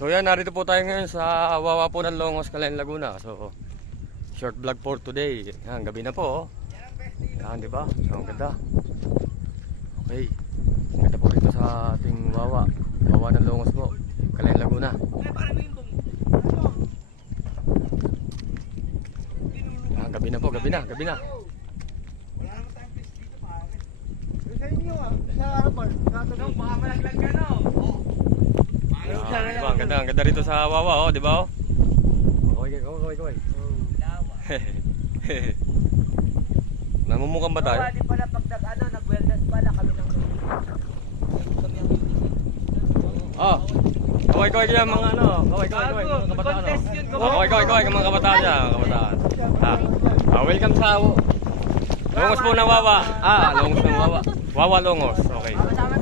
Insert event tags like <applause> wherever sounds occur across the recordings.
So yan, narito po tayo ngayon sa Wawa po ng Longos, Calayan, Laguna. So, short vlog for today. Yan, gabi na po. Oh. Yan, di ba? So, ang ganda. Okay. Ang ganda po rito sa ating Wawa. Wawa ng Longos po, Calayan, Laguna. Yan, gabi na po, gabi na, gabi na. Wala naman tayong fish dito, pare. Sa inyo ah, sa harapan. Sa harapan. Sa harapan. Sa harapan ganda. Ang ganda rito sa Wawa, oh, di ba? Oh? Okay, okay, okay. <laughs> Namumukan ba tayo? Hindi pala pagdag nag ano, nag-wellness pala kami ng kami ang Oh. Okay, kaway kaya mga ano, okay, oh. oh, kaway kaway mga kabataan. Oh, okay, kaway kaway mga kabataan niya, ah, kabataan. Ha. Ah, welcome sa Longos po na Wawa. Ah, Longos na Wawa. Wawa Longos. Okay.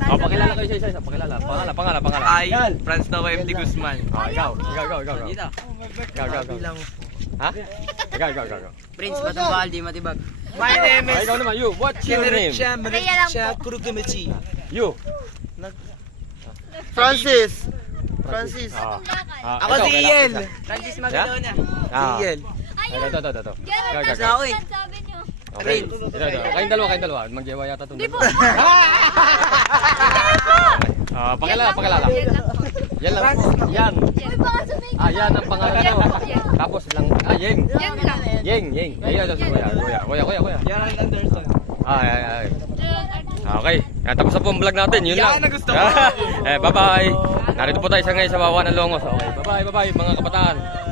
Oh, pakilala kayo sa isa-isa. Pakilala. Pangalan, pangalan, pangalan. Ay, Yan. Franz Nova MD Guzman. Oh, oh ikaw. Ikaw, ikaw, ikaw. ikaw. Oh, Dito. Ikaw, ikaw, ikaw. Ha? Ikaw, ikaw, ikaw. Prince, matumbal, oh, di matibag. My name is... Ay, ah, ikaw naman, you. What's your name? Siya, Maritza Kurukimichi. You. Francis. Francis. Oh. ako si Iel. Francis Magdalena. Ah. Si Iel. Ayun. Ito, ito, ito. Kasi ako eh. Sabi niyo. Okay. Kayong dalawa, kayong dalawa. Mag-jawa yata itong dalawa. Hindi po. <laughs> Ah, pakilala, pakilala. Yan lang po. Yan. Ah, yan ang pangalan ko. Tapos lang, ah, Yeng. Yan lang. Yeng, Yeng. Kuya, kuya, kuya, kuya, kuya. Yan ang Anderson. Ah, ay, ay. Okay, yan, ah, tapos na po ang vlog natin. Yun lang. Yan ang gusto ko. <laughs> eh, bye-bye. Narito po tayo sa ngayon sa Bawa ng Longos. Okay, bye-bye, bye-bye mga kabataan.